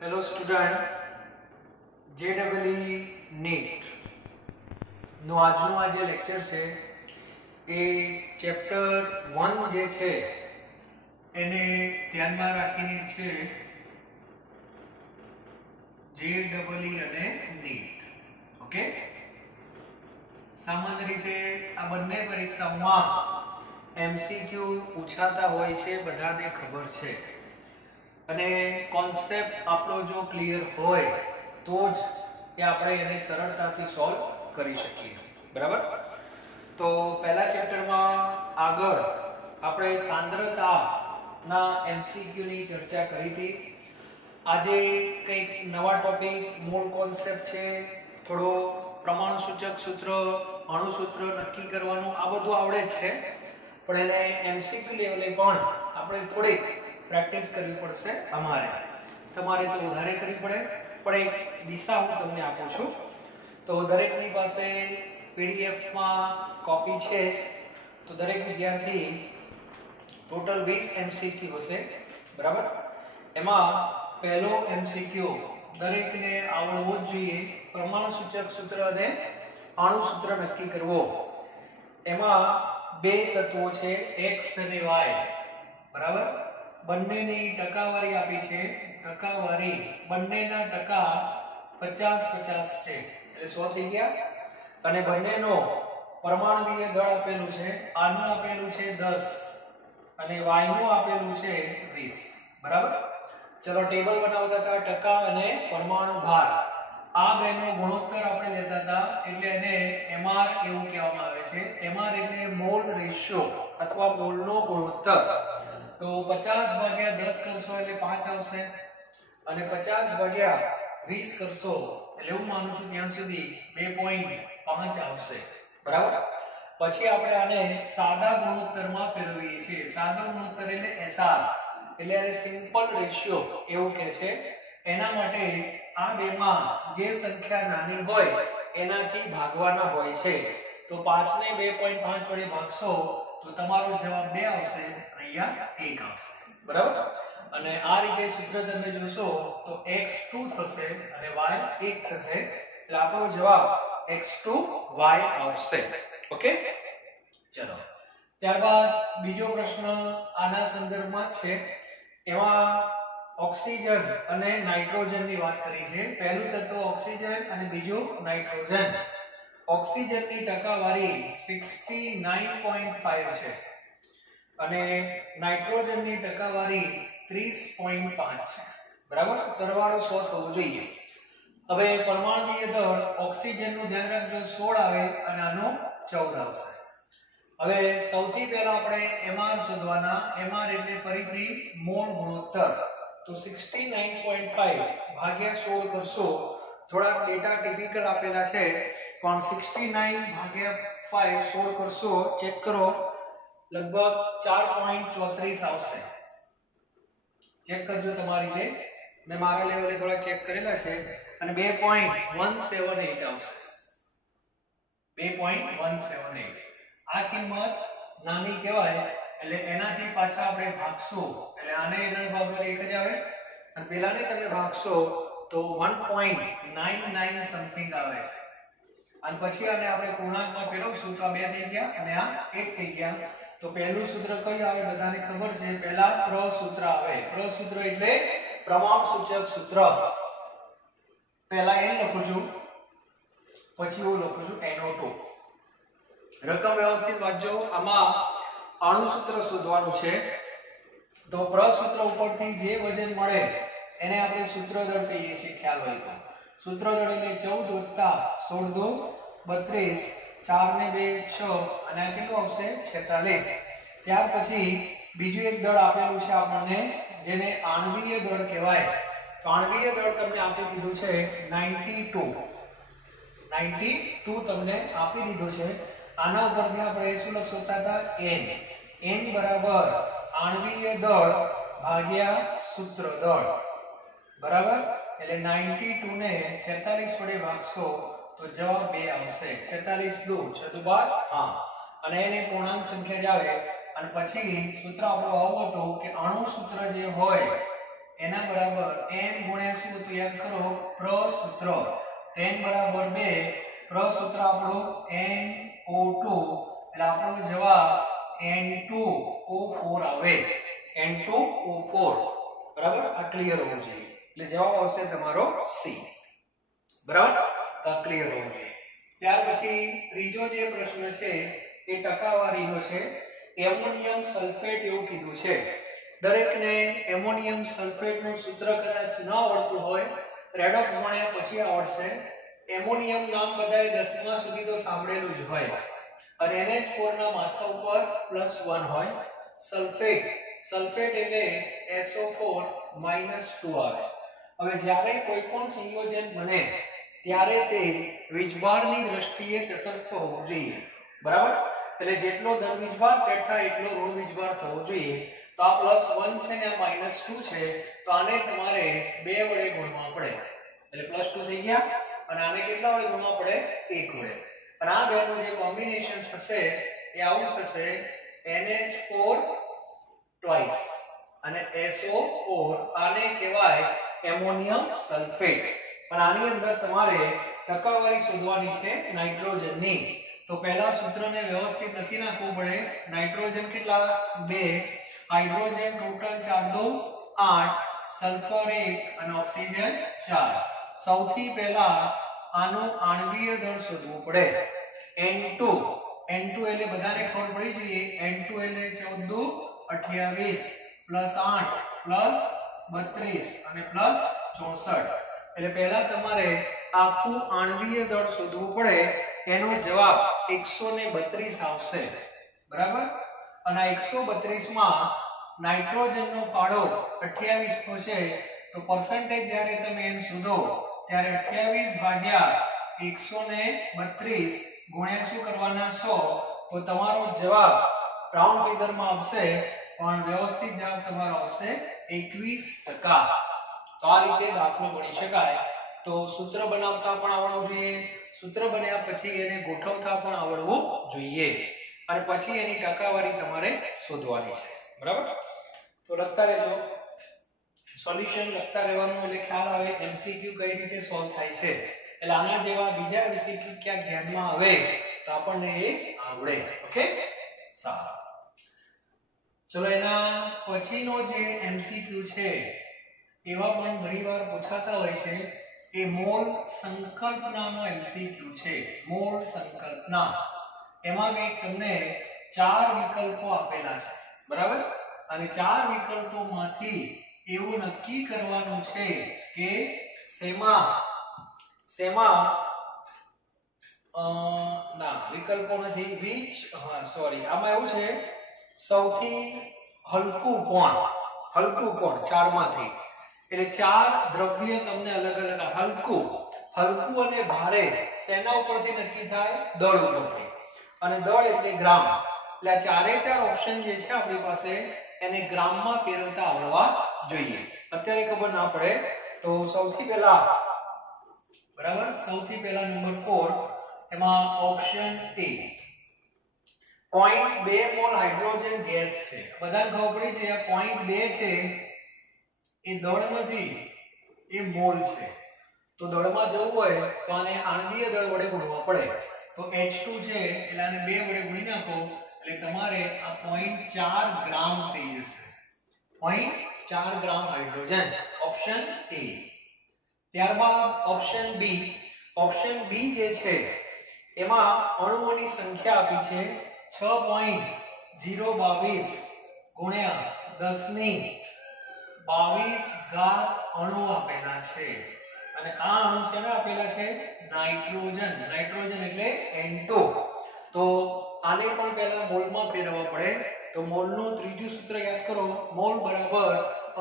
Hello student, JEE NEET નું આજનું આ જે લેક્ચર છે એ ચેપ્ટર 1 જે છે એને ધ્યાનમાં રાખીને છે JEE અને NEET. ઓકે, સામાન્ય રીતે આ બંને પરીક્ષાઓમાં MCQ પૂછાતા હોય છે, બધાને ખબર છે, અને કોન્સેપ્ટ આપણો જો ક્લિયર હોય તો જ એ આપણે એને સરળતાથી સોલ્વ કરી શકીએ. બરાબર? તો પહેલા ચેપ્ટરમાં આગળ આપણે સાંદ્રતાના MCQ ની ચર્ચા કરી હતી. આજે કંઈક નવા ટોપિક, મૂળ કોન્સેપ્ટ છે, થોડો પ્રમાણસૂચક સૂત્ર, અણુસૂત્ર નક્કી કરવાનું, આ બધું આવડે જ છે, પણ એને MCQ લેવલે પણ આપણે થોડીક પ્રેક્ટિસ કરવી પડશે. તમારે તો વધારે કરવી પડે, પણ એક દિશા હું તમને આપું છું. તો દરેકની પાસે PDF માં કોપી છે, તો દરેક વિદ્યાર્થી ટોટલ 20 MCQ હશે. બરાબર? એમાં પહેલો MCQ દરેકને આવડવો જ જોઈએ, પ્રમાણસૂચક સૂત્ર અને અણુસૂત્ર નક્કી કરવો. એમાં બે તત્વો છે, x અને y. બરાબર? બંનેની ટકાવારી આપી છે. ટકાવારી બંનેના ટકા 50-50 છે, એટલે 100 થઈ ગયા. અને બંનેનો પરમાણુય દળ આપેલું છે. આનું આપેલું છે 10 અને y નું આપેલું છે 20. બરાબર? ચલો ટેબલ બનાવતા હતા, ટકા અને પરમાણુ ભાર, આ બેનો ગુણોત્તર આપણે લેતા હતા, એટલે એને MR એવું કહેવામાં આવે છે. MR એટલે મોલ રેશિયો અથવા મોલનો ગુણોત્તર. તો 50/10 કરશો એટલે 5 આવશે, અને 50/20 કરશો એટલે હું માનું છું ત્યાં સુધી 2.5 આવશે. બરાબર? પછી આપણે આને સાદા ગુણોત્તરમાં ફેરવીએ છીએ. સાદા ગુણોત્તર એટલે SR, એટલે એને સિમ્પલ રેશિયો એવું કહે છે. એના માટે આ બેમાં જે સંખ્યા નાની હોય એનાથી ભાગવાના હોય છે. તો 5 ને 2.5 વડે ભાગશો તો તમારો જવાબ 2 આવશે, અહીંયા 1 આવશે. બરાબર? અને આ રીતે સૂત્ર તમે જોશો તો x2 થશે અને y 1 થશે, એટલે આપણો જવાબ x2y આવશે. ઓકે, ચલો ત્યારબાદ બીજો પ્રશ્ન આના સંદર્ભમાં છે. એમાં ઓક્સિજન અને નાઇટ્રોજનની વાત કરી છે. પહેલું તત્વ ઓક્સિજન અને બીજું નાઇટ્રોજન. ઓક્સિજનની ટકાવારી 69.5 છે અને નાઇટ્રોજનની ટકાવારી 30.5 છે. બરાબર? સરવાળો 100 થવો જોઈએ. હવે પરમાણુય દળ ઓક્સિજનનું ધ્યાન રાખજો, 16 આવે અને આનો 14 આવશે. હવે સૌથી પહેલા આપણે MR શોધવાના. MR એટલે ફરીથી મોલ ગુણોત્તર. તો 69.5 ભાગ્યા 16 કરશો. થોડા ડેટા ટિપિકલ આપેલા છે, પણ 69/5 16 કરશો, ચેક કરો, લગભગ 4.34 આવશે. ચેક કરજો તમારી રીતે. મેં મારા લેવલે થોડા ચેક કરેલા છે, અને 2.178 આવશે. 2.178. આ કિંમત નાની કહેવાય, એટલે એનાથી પાછા આપણે ભાગશું એટલે આને એના ભાગમાં 1 જ આવે, અને પેલાને તમે ભાગશો તો 1.99 સમથિંગ આવે છે. અને પછી આને આપણે પૂર્ણાંકમાં ફેરવશું તો આ 2 થઈ ગયા અને આ 1 થઈ ગયા. તો પહેલું સૂત્ર કયું આવે? બધાને ખબર છે, પહેલા પ્રસૂત્ર આવે. પ્રસૂત્ર એટલે પ્રમાણસૂચક સૂત્ર. પહેલા n લખું છું, પછી હું લખું છું NO2. રકમ વ્યવસ્થિત વાંચજો. આમાં અણુસૂત્ર શોધવાનું છે. તો પ્રસૂત્ર ઉપરથી જે વજન મળે એને આપણે સૂત્રદળ કહીએ છીએ, ખ્યાલ હોય તો. સૂત્રદળ એટલે 14 + 16 = 32, 4 ને 2 6, અને આ કેટલું આવશે? 46. ત્યાર પછી બીજું એક દળ આપેલું છે આપણને, જેને આણ્વીય દળ કહેવાય. તો આણ્વીય દળ તમને આપી દીધું છે 92 તમને આપી દીધું છે. આના ઉપરથી આપણે શું લખતા હતા? n બરાબર આણ્વીય દળ ભાગ્યા સૂત્ર દળ. બરાબર? એટલે 92 ને 46 વડે ભાગશો તો જવાબ 2 આવશે. 46 × 2 = 12. હા, અને એને પૂર્ણાંક સંખ્યા જ આવે. અને પછી સૂત્ર આપણું આવું હતું કે અણુ સૂત્ર જે હોય એના બરાબર n ગુણ્યા શું તો યાદ કરો પ્રસૂત્ર તો n બરાબર 2 પ્રસૂત્ર આપણું NO2 એટલે આપણો જવાબ N2O4 આવે N2O4 બરાબર આ ક્લિયર હોવું જોઈએ એટલે જવાબ આવશે તમારો C બરાબર તો ક્લિયર હોવું જોઈએ ત્યાર પછી ત્રીજો જે પ્રશ્ન છે એ ટકાવારીનો છે એમોનિયમ સલ્ફેટ એવું કીધું છે દરેકને એમોનિયમ સલ્ફેટનું સૂત્ર કદાચ ન આવડતું હોય રેડોક્સ ભણ્યા પછી આવડશે એમોનિયમ નામ બધાએ 10મા સુધી તો સાંભળેલું જ હોય અને NH4 ના માથા ઉપર +1 હોય સલ્ફેટ એટલે SO4 -2 આવે હવે જ્યારે કોઈ પણ સંયોજન બને ત્યારે તે વીજભારની દ્રષ્ટિએ તટસ્થ હોવું જોઈએ બરાબર એટલે જેટલો ધન વીજભાર સેટ થાય એટલો ઋણ વીજભાર થવો જોઈએ તો આ +1 છે ને આ -2 છે તો આને તમારે 2 વડે ગુણવા પડે એટલે +2 થઈ ગયા અને આને કેટલા વડે ગુણવા પડે 1 વડે અને આ બેનું જે કોમ્બિનેશન થશે એ આવું થશે NH4 ટ્વાઇસ અને SO4 આને કહેવાય એમોનિયમ સલ્ફેટ પણ આની અંદર તમારે ટકાવારી શોધવાની છે નાઇટ્રોજનની તો પહેલા સૂત્રને વ્યવસ્થિત લખી નાખવું પડે નાઇટ્રોજન કેટલા 2 હાઇડ્રોજન ટોટલ 4 2 8 સલ્ફર 1 અને ઓક્સિજન 4 સૌથી પહેલા આનું આણ્વીય દળ શોધવું પડે N2 એટલે બધાને ખબર પડી જોઈએ N2 એટલે 14 28 +8 +32 અને +64 એટલે પહેલા તમારે આખું આણ્વીય દળ શોધવું પડે એનો જવાબ 132 આવશે બરાબર અને આ 132 માં નાઇટ્રોજનનો ફાળો 28 નો છે તો પર્સન્ટેજ જ્યારે તમે એન શોધો ત્યારે 28 ભાગ્યા 132 ગુણ્યા શું કરવાના 100 તો તમારો જવાબ રાઉન્ડ ફિગરમાં આવશે પણ વ્યવસ્થિત જવાબ તમારો આવશે 21%. તો આ રીતે દાખલો ગણી શકાય. તો સૂત્ર બનાવતા પણ આવડવું જોઈએ, સૂત્ર બન્યા પછી એને ગોઠવતા પણ આવડવું જોઈએ અને પછી એની ટકાવારી તમારે શોધવાની છે. બરાબર? તો લખતા રહેજો, સોલ્યુશન લખતા રહેવાનું એટલે ખ્યાલ આવે એમસીક્યુ કઈ રીતે સોલ્વ થાય છે. એટલે આના જેવા બીજા એમસીક્યુ ક્યાં ધ્યાનમાં આવે તો આપણને એ આવડે. ઓકે, સારું. ચલો એના પછીનો જે એમસીક્યુ છે એવા પણ ઘણીવાર પૂછાતા હોય છે. એ મોલ સંકલ્પનાનો એમસીક્યુ છે. મોલ સંકલ્પના એમાં કંઈક તમને 4 વિકલ્પો આપેલા છે. બરાબર? અને 4 વિકલ્પોમાંથી એવું નક્કી કરવાનું છે કે શેમાં ના વિકલ્પો નથી, which આમાં એવું છે સૌથી હલકું કોણ 4 માંથી. એટલે 4 દ્રવ્ય તમને અલગ અલગ. હલકું અને ભારે શેના ઉપરથી નક્કી થાય? દળ ઉપરથી. અને દળ એટલે ગ્રામ. એટલે આ ચારે 4 ઓપ્શન જે છે આપણી પાસે એને ગ્રામમાં ફેરવતા આવડવા જોઈએ. અત્યારે ખબર ના પડે તો સૌથી પહેલા બરાબર, સૌથી પહેલા નંબર 4 એમાં option A 0.2 mall hydrogen gas છે. બધાને ખબર પડી છે આ 0.2 છે એ દળ નથી, એ મોલ છે. તો દળમાં જવું હોય તો આને આણ્વીય દળ વડે ગુણવા પડે. તો H2 છે એટલે આને 2 વડે ગુણી નાખો એટલે તમારે આ 0.4 ગ્રામ થઈ જશે. 0.4 ગ્રામ હાઇડ્રોજન, ઓપ્શન એ. ત્યારબાદ ઓપ્શન બી. ઓપ્શન બી જે છે એમાં અણુઓની સંખ્યા આપી છે 6.022 ગુણ્યા 1022 અણુ આપેલા છે. અને આ અણુ શેના આપેલા છે? નાઇટ્રોજન. નાઇટ્રોજન એટલે N2. તો આને પણ પહેલા મોલમાં ફેરવવા પડે. તો મોલનું ત્રીજું સૂત્ર યાદ કરો, મોલ બરાબર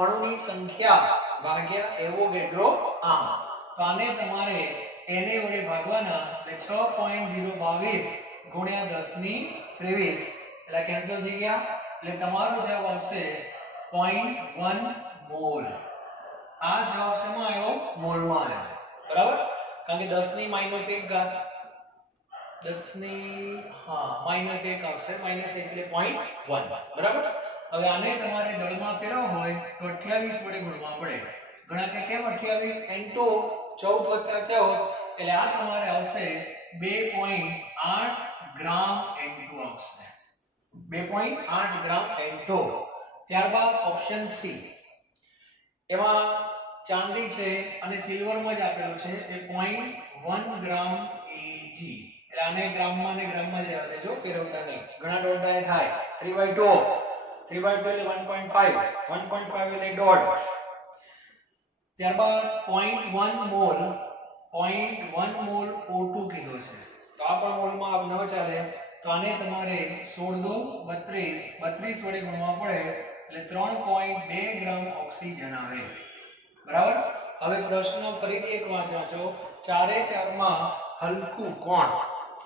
અણુની સંખ્યા ભાગ્યા એવોગેડ્રો આમ. તો આને તમારે Na વડે ભાગવાના એટલે 6.022 ગુણ્યા 1023 એટલે કેન્સલ થઈ ગયા. એટલે તમારો જવાબ આવશે 0.1 મોલ. આ જવાબ શેમાં આવ્યો? મોલમાં આવ્યો. બરાબર? કારણ કે 10 ની -1 ઘાત 10 ની -1 આવશે. -1 એટલે 0.1. બરાબર? હવે આને તમારે દળમાં ફેરવવો હોય તો 28 વડે ગુણવા પડે. ઘણા કે કેમ 28 n2 14 + 14 એટલે આ તમારે આવશે 2.8 ગ્રામ n2 આવશે. 2.8 ગ્રામ n2. ત્યારબાદ ઓપ્શન સી, એમાં ચાંદી છે અને સિલ્વરમાં જ આપેલું છે એ 0.1 ગ્રામ Ag. એટલે આને ગ્રામમાં ને ગ્રામમાં જ રહેવા દેજો, ફેરવતા નહીં. ઘણા દોઢાએ થાય 3/2 એટલે 1.5 એટલે દોઢ. ત્યારબાદ 0.1 મોલ O2 કીધો છે, તો આ પણ મોલમાં ન ચાલે, તો આને તમારે 16 32 વડે ગુણવા પડે એટલે 3.2 ગ્રામ ઓક્સિજન આવે. બરાબર. હવે પ્રશ્ન ફરીથી એક વાર વાંચો. 4 એ 4 માં હલકું કોણ?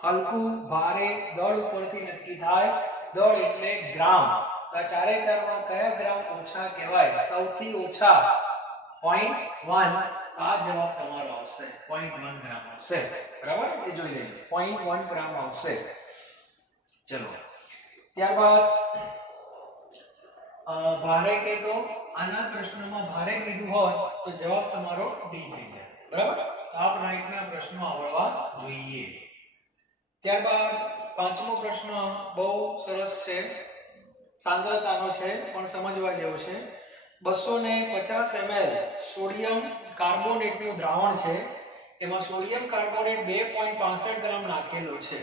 હલકું ભારે દળ ઉપરથી નક્કી થાય. દળ એટલે ગ્રામ. તો 4 એ 4 માં કયા ગ્રામ ઓછા કહેવાય? સૌથી ઓછા 0.1. આ જવાબ તમારો આવશે 0.1 ગ્રામ આવશે. બરાબર, એ જોઈ લેજો 0.1 ગ્રામ આવશે. ચલો ત્યારબાદ ભારે કે તો આના પ્રશ્નમાં ભારે કીધું હોત તો જવાબ તમારો ડી થઈ જાય. બરાબર, તો આ રાઈટના પ્રશ્નો આવડવા જોઈએ. ત્યારબાદ પાંચમો પ્રશ્ન બહુ સરસ છે, સાંદ્રતાનો છે પણ સમજવા જેવો છે. 250 ml સોડિયમ કાર્બોનેટનું દ્રાવણ છે, એમાં સોડિયમ કાર્બોનેટ 2.65 ગ્રામ નાખેલો છે.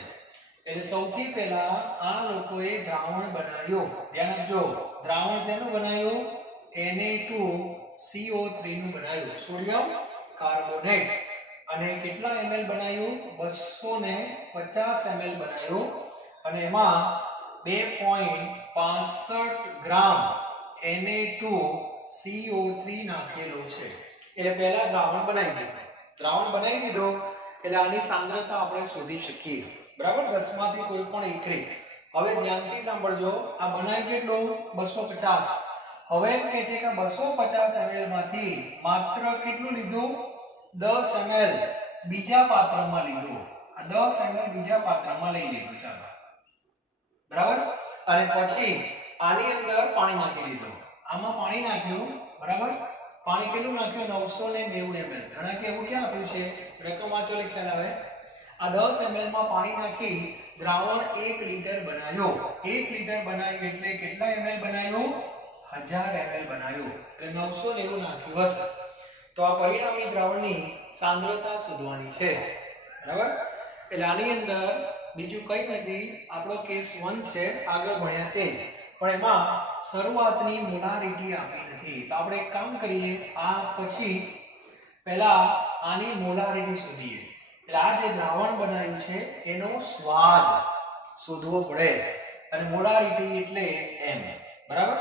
એટલે સૌથી પહેલા આ લોકોએ દ્રાવણ બનાવ્યું. ધ્યાન આપજો, દ્રાવણ શેનું બનાવ્યું? Na2CO3 નું બનાવ્યું, સોડિયમ કાર્બોનેટ. અને કેટલા ml બનાવ્યું? 250 ml બનાવ્યું. અને એમાં 2.65 ગ્રામ Na2CO3 નાખેલો છે. એટલે પહેલા દ્રાવણ બનાવી દીધું. દ્રાવણ બનાવી દીધું એટલે આની સાંદ્રતા આપણે શોધી શકીએ. બરાબર, 10 માંથી કોઈ પણ એકરી. હવે ધ્યાનથી સાંભળજો, આ બનાવી કેટલું? 250. હવે એમ કહે છે કે 250 ml માંથી માત્ર કેટલું લીધું? 10 ml બીજા પાત્રમાં લીધું. આ 10 ml બીજા પાત્રમાં લઈ લીધું. ચાલો, બરાબર. અને પછી આની અંદર પાણી નાખી દીધું. આમાં પાણી નાખ્યું. બરાબર, પાણી કેટલું નાખ્યું? 990 ml. ઘણા કે એવું ક્યાં આપ્યું છે? રકમ વાંચો એટલે ખ્યાલ આવે. આ 10 ml માં પાણી નાખી દ્રાવણ 1 લિટર બનાવ્યો. 1 લિટર બનાવ્યું એટલે કેટલા ml બનાવ્યું? 1000 ml બનાવ્યું. એટલે 990 નાખ્યું હશે. તો આ પરિણામી દ્રાવણની સાંદ્રતા શોધવાની છે. બરાબર, એટલે આની અંદર બીજું કઈ નથી, આપણો કેસ 1 છે, આગળ ભણ્યા તે જ. પણ એમાં શરૂઆતની મોલારિટી આપી નથી. તો આપણે એક કામ કરીએ, આ પછી પહેલા આની મોલારિટી શોધીએ. એટલે આ જે દ્રાવણ બનાવ્યું છે એનો સ્વાદ શોધવો પડે. અને મોલારિટી એટલે m. બરાબર,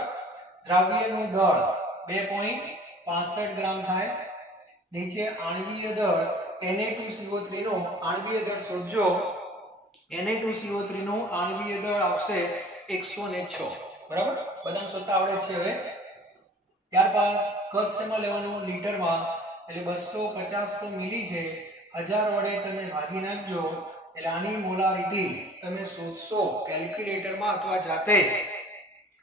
દ્રાવ્યનું દળ 2.65 ગ્રામ થાય. નીચે આણ્વીય દળ Na2CO3 નો આણ્વીય દળ શોધજો. Na2CO3 નું આણ્વીય દળ આવશે 106. બરાબર, બધાને શોધતા આવડે છે. હવે ત્યારબાદ કદ શેમાં લેવાનું? લીટરમાં. એટલે 250 તો મિલી છે, 1000 વડે તમે ભાગી નાખજો એટલે આની મોલારિટી તમે શોધશો કેલ્ક્યુલેટરમાં અથવા જાતે,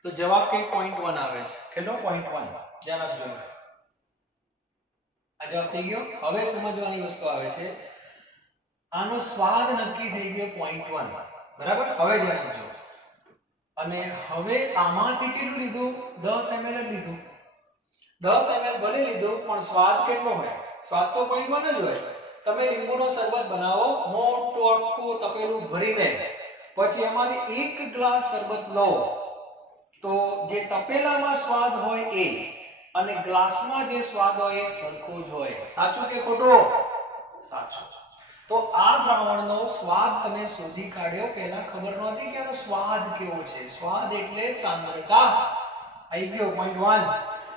તો જવાબ કે 0.1 આવે છે. કેટલો? 0.1. ધ્યાન આપજો. આ જવાબ થઈ ગયો. હવે સમજવાની વસ્તુ આવે છે, આનો સ્વાદ નક્કી થઈ ગયો 0.1. બરાબર, હવે ધ્યાન આપજો. અને હવે આમાંથી કેટલું લીધું? 10 ml જ લીધું. 10 ml ભલે લીધું પણ સ્વાદ કેટલો હોય? સ્વાદ તો 0.1 જ હોય. તમે લીંબુનો શરબત બનાવો, મોટું આખું તપેલું ભરીને, પછી એમાંથી 1 ગ્લાસ શરબત લો, તો જે તપેલામાં સ્વાદ હોય એ અને ગ્લાસમાં જે સ્વાદ હોય એ સરખો જ હોય. સાચું કે ખોટું? સાચું. તો આ દ્રાવણનો સ્વાદ તમે શોધી કાઢ્યો. પહેલા ખબર નહોતી કે આનો સ્વાદ કેવો છે. સ્વાદ એટલે સાંદ્રતા. આવી ગયો 0.1.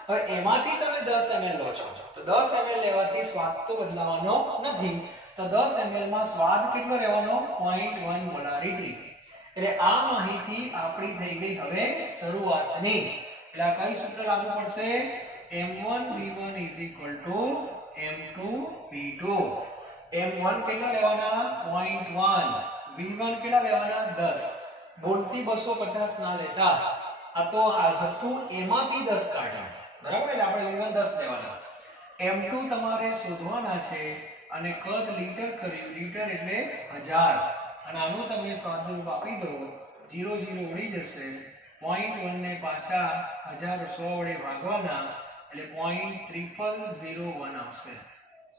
હવે એમાંથી તમે 10 ml લો છો, તો 10 ml લેવાથી સ્વાદ તો બદલાવાનો નથી. તો 10 ml માં સ્વાદ કેટલો રહેવાનો? 0.1 મોલારિટી. એટલે આ માહિતી આપણી થઈ ગઈ હવે શરૂઆતની. એટલે આ કઈ સૂત્ર લાગુ પડશે? m1v1 m2v2. m1 કેટલા લેવાના? 0.1. v1 કેટલા લેવાના? 10. ભૂલથી 250 ના લેતા. આ તો આ હતું એમાંથી 10 કાઢ્યા, બરાબર? એટલે આપણે v1 10 લેવાના. m2 તમારે શોધવાના છે અને કદ લીટર કર્યું, લીટર એટલે 1000, અને આનું તમે સ્વાધ્યાય આપી દો, 0 0 ઉડી જશે, 0.1 ને પાછા 1100 વડે ભાગવાના એટલે 0.0001 આવશે,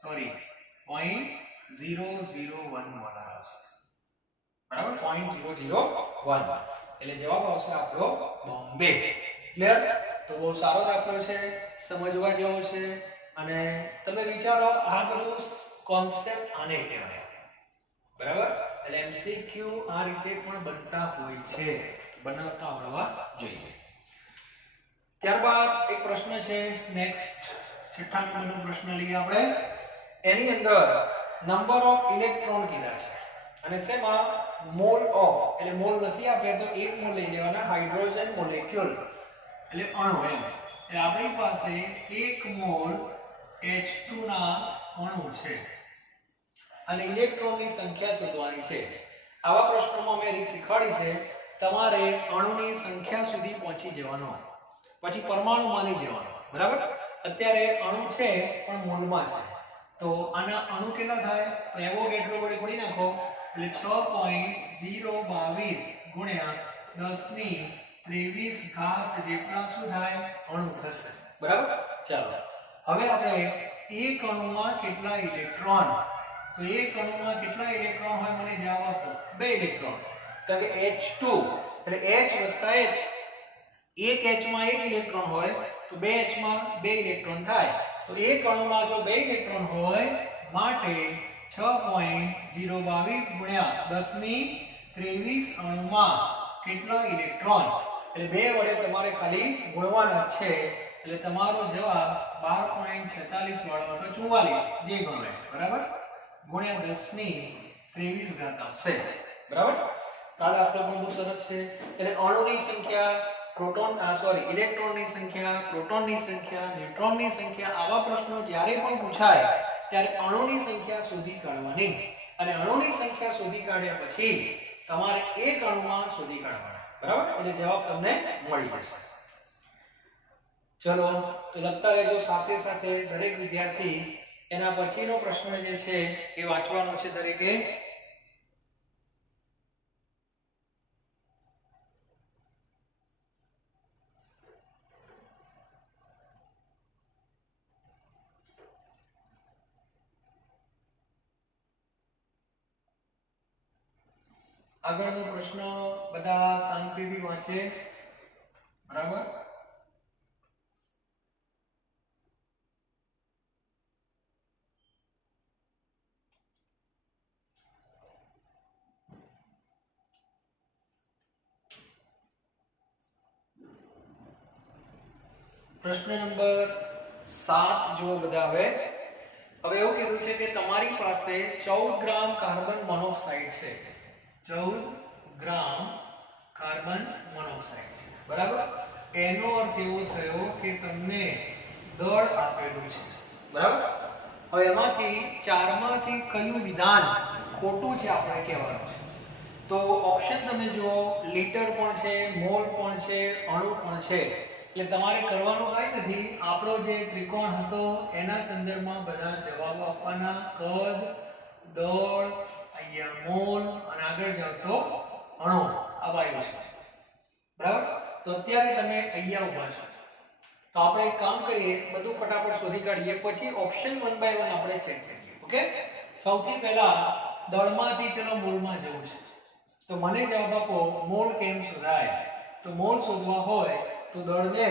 સોરી 0.001 આવશે, બરાબર? 0.001 એટલે જવાબ આવશે આપણો બોમ્બે. ક્લિયર? તો બહુ સારો દાખલો છે, સમજવા જેવો છે. અને તમે વિચારો આ બધું કોન્સેપ્ટ આને કહેવાય, બરાબર? એટલે એમસીક્યુ આ રીતે પણ બનતા હોય છે, બનાવતા આવડવા જોઈએ. ત્યારબાદ એક પ્રશ્ન છે, નેક્સ્ટ 6 નંબરનો પ્રશ્ન લઈએ આપણે. એની અંદર નંબર ઓફ ઇલેક્ટ્રોન કીધા છે અને શેમાં મોલ ઓફ, એટલે મોલ નથી આપે તો એક મોલ લઈ લેવાના, હાઇડ્રોજન મોલેક્યુલ એટલે અણુ એમ. એટલે આપણી પાસે 1 મોલ H2 ના અણુ છે અને ઇલેક્ટ્રોનની સંખ્યા શોધવાની છે. આવા પ્રશ્નોમાં મેં રીત શીખવાડી છે, તમારે અણુની સંખ્યા સુધી પહોંચી જવાનો, પછી પરમાણુમાં નહીં જવાનો, બરાબર? અત્યારે અણુ છે પણ મોલમાં છે, તો આના અણુ કેટલા થાય? તો એવોગેડ્રો વડે ગુણી નાખો એટલે 6.022 ગુણ્યા 1023 ઘાત જેટલા શું થાય? અણુ થશે, બરાબર? ચાલો હવે આપણે એક અણુમાં કેટલા ઇલેક્ટ્રોન, તો એક અણુમાં કેટલા ઇલેક્ટ્રોન હોય મને જવાબ આપો. 2 ઇલેક્ટ્રોન, કારણ કે H2 એટલે H વત્તા H, એક H માં 1 ઇલેક્ટ્રોન હોય તો 2 H માં 2 ઇલેક્ટ્રોન થાય. તો એક અણુમાં જો 2 ઇલેક્ટ્રોન હોય માટે 6.022 ગુણ્યા 1023 અણુમાં કેટલા ઇલેક્ટ્રોન, એટલે 2 વડે તમારે ખાલી ગુણવાના છે, એટલે તમારો જવાબ 12.46 વાળો તો 44 જે ગમે, બરાબર? ગુણ્યા 1023 ઘાત આવશે, બરાબર? આ દાખલો પણ બહુ સરસ છે. એટલે અણુની સંખ્યા, પ્રોટોન ઇલેક્ટ્રોનની સંખ્યા, પ્રોટોનની સંખ્યા, ન્યુટ્રોનની સંખ્યા, આવા પ્રશ્નો જ્યારે પણ પૂછાય ત્યારે અણુની સંખ્યા શોધી કાઢવાની, અને અણુની સંખ્યા શોધી કાઢ્યા પછી તમારે એક અણુમાં શોધી કાઢવાના, બરાબર? એટલે જવાબ તમને મળી જશે. ચલો તો લખતા રહેજો સાથે સાથે દરેક વિદ્યાર્થી એના પછીનો પ્રશ્ન જે છે એ વાંચવાનો છે દરેકે. આગળનો પ્રશ્ન બધા શાંતિથી વાંચે, બરાબર? પ્રશ્ન નંબર 7 જુઓ બધા. હવે એવું કીધું છે કે તમારી પાસે 14 ગ્રામ કાર્બન મોનોક્સાઇડ છે, 14 ગ્રામ કાર્બન મોનોક્સાઇડ છે, બરાબર? એનો અર્થ એવો થયો કે તમને દળ આપેલું છે, બરાબર? હવે એમાંથી ચારમાંથી કયું વિધાન ખોટું છે આપણે કહેવાનું છે. તો ઓપ્શન તમે જુઓ, લીટર પણ છે, મોલ પણ છે, અણુ પણ છે. એટલે તમારે કરવાનું કાંઈ નથી, આપણો જે ત્રિકોણ હતો એના સંદર્ભમાં બધા જવાબો આપવાના. કદ, દળ, અહીંયા મોલ અને આગળ જાવ તો અણુ આવાયું છે, બરાબર? તો અત્યારે તમે અહીંયા ઊભા છો, તો આપણે એક કામ કરીએ, બધું ફટાફટ શોધી કાઢીએ, પછી ઓપ્શન 1 બાય 1 આપણે ચેક કરીએ. ઓકે? સૌથી પહેલા દળમાંથી ચલો મોલમાં જવું છે, તો મને જવાબ આપો મોલ કેમ શોધાય? તો મોલ શોધવા હોય તો દળને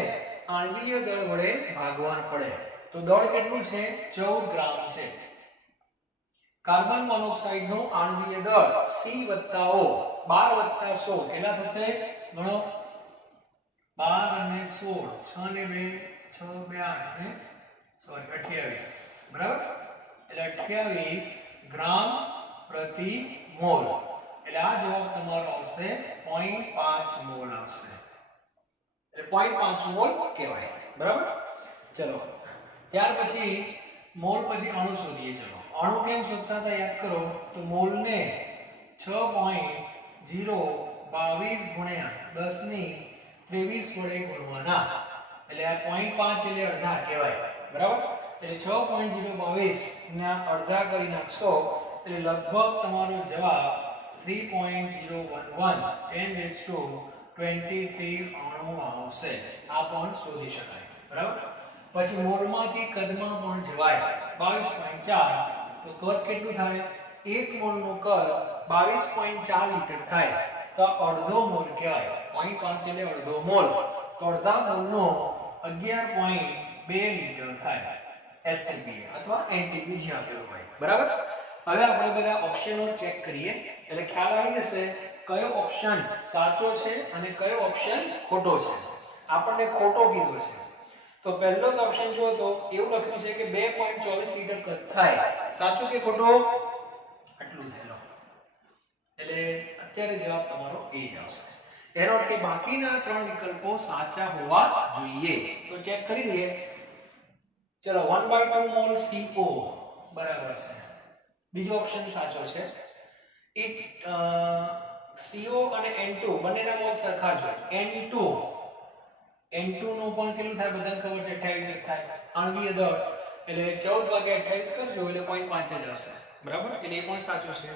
આણ્વીય દળ વડે ભાગવાનું પડે. તો દળ કેટલું છે? 14 ગ્રામ છે. કાર્બન મોનોક્સાઇડ નું આણ્વીય દળ C + O 12 + 16 કેટલા થશે? ગણો. 12 અને 16, 6 ને 2 6 2 8 ને સોરી 28, બરાબર? એટલે 28 ગ્રામ પ્રતિ મોલ. એટલે આ જવાબ તમારો આવશે 0.5 મોલ આવશે. એટલે 0.5 મોલ કહેવાય, બરાબર? ચલો ત્યાર પછી મોલ પછી અણુ શોધીએ. ચલો અણુ કેમ શોધતા હતા યાદ કરો. તો મોલને 6.022 ગુણ્યા 10 23 વડે ગુણવાના, એટલે આ 0.5 એટલે અડધા કહેવાય, બરાબર? એટલે 6.022 ના અડધા કરી નાખશો એટલે લગભગ તમારો જવાબ 3.011 10⁻23 અણુ આવશે. આ પણ શોધી શકાય, બરાબર? પછી મોલમાંથી કદમાં પણ જવાય. 22.4 તો કદ કેટલું થાય? 1 મોલનું કદ 22.4 લીટર થાય, તો અડધો મોલ કહેવાય. 0.5 એટલે અડધો મોલ, તો અડધા મોલનો 11.2 લીટર થાય. SNB અથવા NTP જે આપેલું હોય, બરાબર? હવે આપણે બધા ઓપ્શનો ચેક કરીએ એટલે ખ્યાલ આવી જશે કયો ઓપ્શન સાચો છે અને કયો ઓપ્શન ખોટો છે. આપણને ખોટો કીધો છે તો પહેલો જ ઓપ્શન જો તો એવું લખ્યું છે કે 2.24 લીટર કદ થાય. સાચું કે ખોટો? આટલું થયેલો. એટલે અત્યારે જવાબ તમારો એ જ આવશે. એનો અર્થ કે બાકીના ત્રણ વિકલ્પો સાચા હોવા જોઈએ. તો ચેક કરી લઈએ. ચલો 1/2 મોલ CO બરાબર છે. બીજો ઓપ્શન સાચો છે. CO અને N2 બંનેના મોલ સરખા જ હોય. N2 નું પણ કેટલું થાય બધાને ખબર છે 28 થાય. આણવીય દળ એટલે 14/28 કરજો એટલે 0.5 જ આવશે, બરાબર? એટલે એ પણ સાચું છે.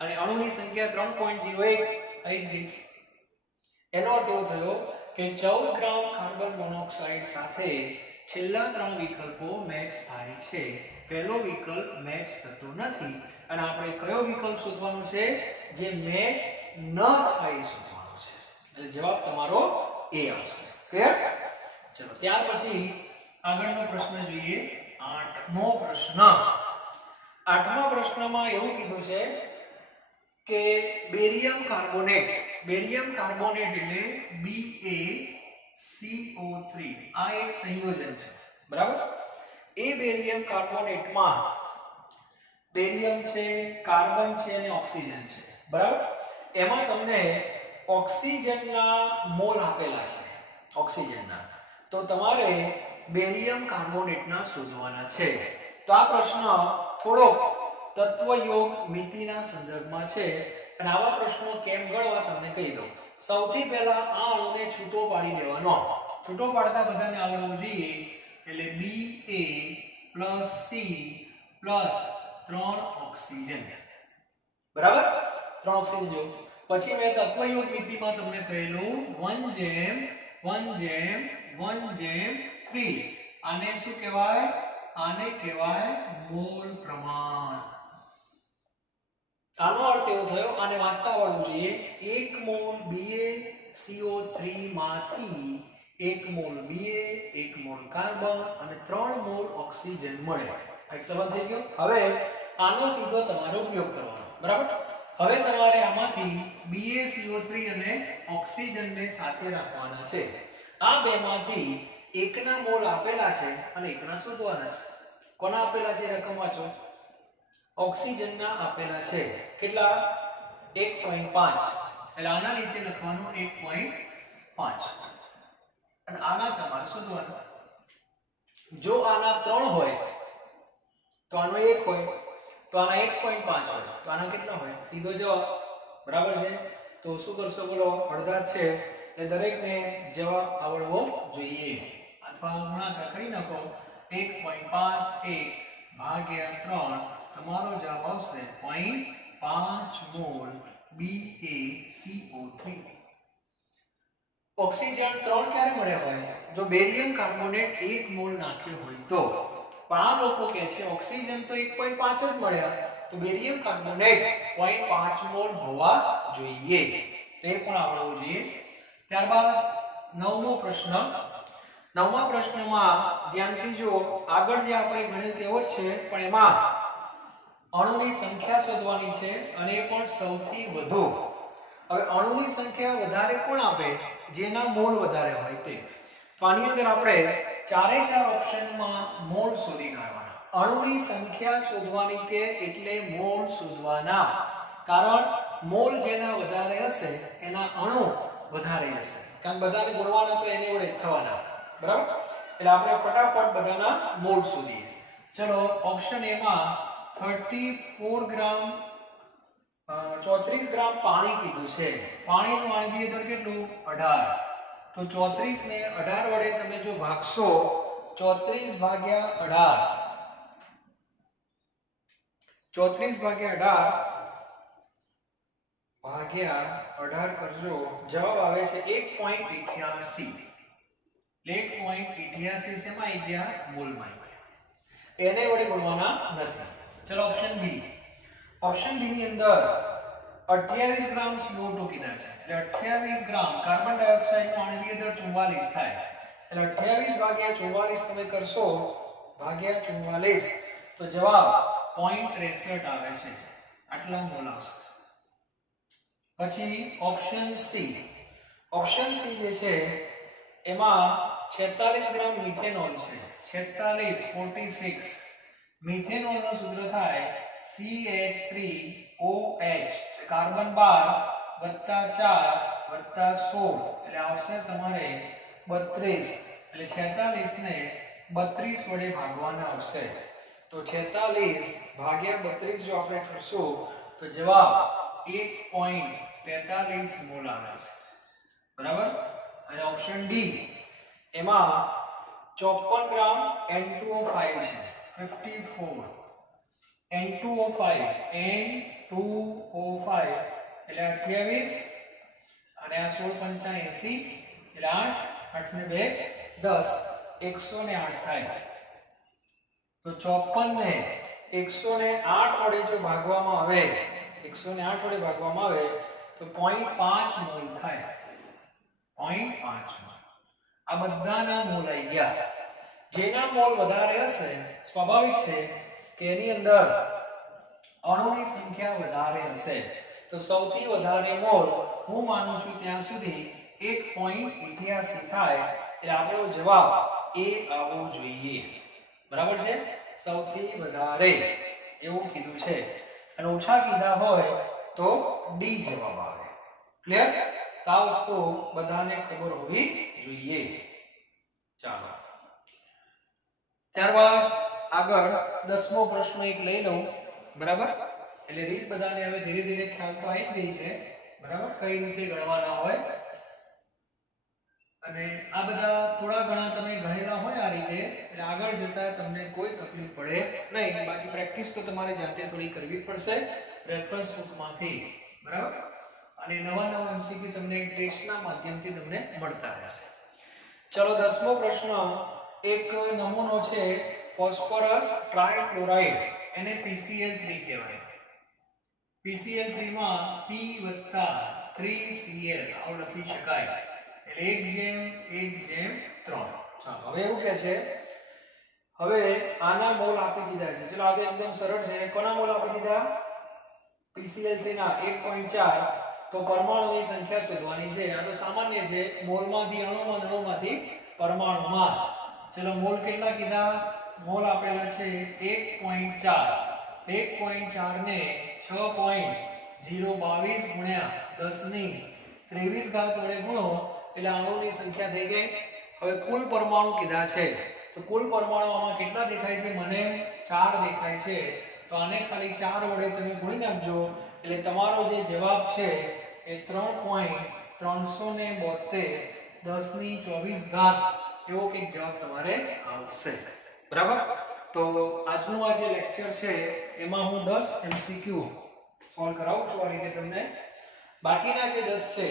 અને અણુની સંખ્યા 3.01 આવી જ ગઈ. એનો અર્થ એવો થયો કે 14 ગ્રામ કાર્બન મોનોક્સાઇડ સાથે છેલ્લા ત્રણ વિકલ્પો મેચ થાય છે. પહેલો વિકલ્પ મેચ થતો નથી અને આપણે કયો વિકલ્પ શોધવાનો છે? જે મેચ ન થાય શોધવાનો છે. એટલે જવાબ તમારો એ આવશે. ક્લિયર? ચલો ત્યાર પછી આગળનો પ્રશ્ન જોઈએ. 8મો પ્રશ્ન. 8મા પ્રશ્નમાં એવું કીધું છે કે બેરિયમ કાર્બોનેટ એટલે BaCO3 આ એક સંયોજન છે, બરાબર? એ બેરિયમ કાર્બોનેટમાં બેરિયમ છે, કાર્બન છે અને ઓક્સિજન છે, બરાબર? એમાં તમને ઓક્સિજનના મોલ આપેલા છે. ઓક્સિજનના તો તમારે બેરિયમ કાર્બોનેટના શોધવાના છે. તો આ પ્રશ્ન થોડો તત્વયોગ મિતિના સંદર્ભમાં છે અને આવા પ્રશ્નો કેમ ગણવા તમને કહી દઉં. સૌથી પહેલા આ અણુને છૂટો પાડી દેવાનો. છૂટો પાડતા બધાને આવડવું જોઈએ. એટલે Ba + C + 3 ઓક્સિજન, બરાબર? 3 ઓક્સિજન જો. પછી મેં તત્વયોગ મિતિમાં તમને કહેલું 1:1:1:3. આને શું કહેવાય? આને કહેવાય મોલ પ્રમાણ. આનો અર્થ એવો થયો, આને વાંચતા આવડવું જોઈએ. 1 મોલ BaCO3 માંથી 1 મોલ Ba, 1 મોલ કાર્બન અને 3 મોલ ઓક્સિજન મળે. આ એક સંબંધ થઈ ગયો. હવે આનો સીધો તમારો ઉપયોગ કરવાનો, બરાબર? હવે તમારે આમાંથી BaCO3 અને ઓક્સિજનને સાથે રાખવાના છે. આ બેમાંથી એકના મોલ આપેલા છે અને એકના શોધવાના છે. કોના આપેલા છે? રકમ વાંચો. ઓક્સિજનના આપેલા છે. કેટલા? 1.5. એટલે આના નીચે લખવાનું 1.5 અને આના તમારે શોધવાના. જો આના 3 હોય તો આનો 1 હોય, તો આના 1.5 હોય તો આના કેટલા હોય? સીધો જવાબ, બરાબર છે? તો શું કરશો બોલો? અડધા છે એટલે દરેકને જવાબ આવડવો જોઈએ. અથવા ગુણાકાર કરી નાખો. 1.5 1/3 તમારો જવાબ આવશે 0.5 મોલ BaCO3. ઓક્સિજન 3 ક્યારે મળે હોય? જો બેરિયમ કાર્બોનેટ 1 મોલ નાખ્યો હોય તો. પણ આ લોકો કહે છે ઓક્સિજન તો 1.5 જ મળ્યા, તો બેરિયમ કાર્બોનેટ 0.5 મોલ હોવા જોઈએ. તે પણ આવડવું જોઈએ. ત્યારબાદ 9મો પ્રશ્ન. 9મા પ્રશ્નમાં ધ્યાનથી જો. આગળ જે આપણે ગણ્યું તેવો જ છે પણ એમાં અણુની સંખ્યા શોધવાની છે અને એ પણ સૌથી વધુ. હવે અણુની સંખ્યા વધારે કોણ આપે? જેના મોલ વધારે હોય તે. તો આની અંદર આપણે ચારે ચાર ઓપ્શનમાં મોલ શોધી કાઢવાના. અણુની સંખ્યા શોધવાની કે એટલે મોલ શોધવાના. કારણ મોલ જેના વધારે હશે એના અણુ વધારે હશે. કારણ બધાને ગુણવાના તો એની વડે થવાના, બરાબર? એટલે આપણે ફટાફટ બધાના મોલ શોધીએ. ચલો ઓપ્શન એ માં 34 ગ્રામ 34 ગ્રામ પાણી કીધું છે. પાણીનું આણ્વીય દળ કેટલું? 18. તો 34 ને 18 વડે તમે જો ભાગશો 34 ભાગ્યા 18 ભાગ્યા 18 કરજો જવાબ આવે છે 1.88 1.88 શેમાં આવી ગયા મોલમાં આવી ગયા એને વડે ગુણવાના નથી ચલો ઓપ્શન બી ની અંદર 28 ગ્રામ CO2 કીધા છે એટલે 28 ગ્રામ કાર્બન ડાયોક્સાઇડ નો આણ્વિક દર 44 થાય એટલે 28 ભાગ્યા 44 તમે કરશો ભાગ્યા 44 તો જવાબ 0.63 આવે છે આટલા મોલ આવશે પછી ઓપ્શન સી જે છે એમાં 46 ગ્રામ મિથેનોલ છે 46 મિથેનોલ નું સૂત્ર થાય CH3OH કાર્બન 12 + 4 + 16 એટલે આવશે તમારે 32 એટલે 46 ને 32 વડે ભાગવાના આવશે તો 46 ભાગ્યા 32 જો આપણે કરશું તો જવાબ 1.43 મોલ આવે છે બરાબર અને ઓપ્શન ડી એમાં 54 ગ્રામ N2O5 છે 54 N2O5 એટલે 28 અને આ 16 × 5 80 એટલે 8 8 ને 2 10 108 થાય તો 54 ને 108 વડે જો ભાગવામાં આવે 108 વડે ભાગવામાં આવે તો 0.5 મોલ થાય 0.5 મોલ આ બધાના મોલ આવી ગયા જેના મોલ વધારે હશે સ્વાભાવિક છે કે એની અંદર અણુની સંખ્યા વધારે હશે તો સૌથી વધારે મોલ હું માનું છું ત્યાં સુધી 1.88 થાય એટલે આપણો જવાબ એ આવવો જોઈએ બરાબર છે સૌથી વધારે એવું કીધું છે અને ઓછા કીધા હોય તો ડી જવાબ આવે ક્લિયર તો આ વસ્તુ બધાને ખબર હોવી જોઈએ ચાલો ત્યારબાદ આગળ 10મો પ્રશ્ન એક લઈ લઉં બરાબર એટલે રીત બધાને હવે ધીરે ધીરે ખ્યાલ તો આવી જ ગઈ છે બરાબર કઈ રીતે ગણવાના હોય અને આ બધા થોડા ઘણા તમે ગણેલા હોય આ રીતે એટલે આગળ જતા તમને કોઈ તકલીફ પડે નહીં બાકી પ્રેક્ટિસ તો તમારે જાતે થોડી કરવી પડશે રેફરન્સ બુકમાંથી બરાબર અને નવા એમસીક્યુ તમને ટેસ્ટના માધ્યમથી તમને મળતા રહેશે ચલો 10મો પ્રશ્ન એક નમૂનો છે ફોસ્ફરસ ટ્રાઇક્લોરાઇડ એને PCl3 કહેવાય PCl3 માં P + 3Cl આવું લખી શકાય એટલે 1:1:3 ચાલો હવે એવું કહે છે હવે આના મોલ આપી દીધા છે ચલો આ તો એકદમ સરળ છે કોના મોલ આપી દીધા PCl3 ના 1.4 તો પરમાણુની સંખ્યા શોધવાની છે આ તો સામાન્ય છે મોલમાંથી અણુમાંથી પરમાણુમાં ચલો મોલ કેટલા કીધા મોલ આપેલા છે 1.4 1.4 ને 6.022 ગુણ્યા 10⁻23 વડે ગુણો એટલે અણુની સંખ્યા થઈ ગઈ હવે કુલ પરમાણુ કીધા છે તો કુલ પરમાણુમાં કેટલા દેખાય છે મને 4 દેખાય છે તો આને ખાલી 4 વડે તમે ગુણી નાખજો એટલે તમારો જે જવાબ છે એ 3.372 10⁻24 એવો કંઈક જવાબ તમારે આવશે બરાબર તો આજનું આ જે લેક્ચર છે એમાં હું 10 MCQ સોલ્વ કરાવું છું આ રીતે તમને બાકીના જે 10 છે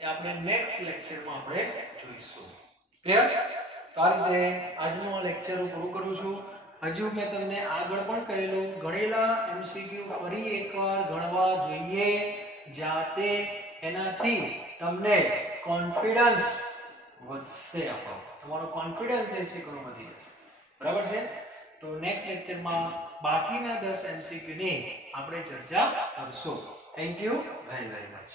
એ આપણે નેક્સ્ટ લેક્ચરમાં આપણે જોઈશું ક્લિયર તો આ રીતે આજનું આ લેક્ચર હું પૂરું કરું છું હજુ મેં તમને આગળ પણ કહેલું ગણેલા MCQ ફરી એકવાર ગણવા જોઈએ જાતે એનાથી તમને કોન્ફિડન્સ વધશે આપણો તમારો કોન્ફિડન્સ જે છે ઘણો વધી જશે બરાબર છે તો નેક્સ્ટ લેક્ચરમાં બાકીના 10 MCQ ની આપણે ચર્ચા કરશું thank you very very much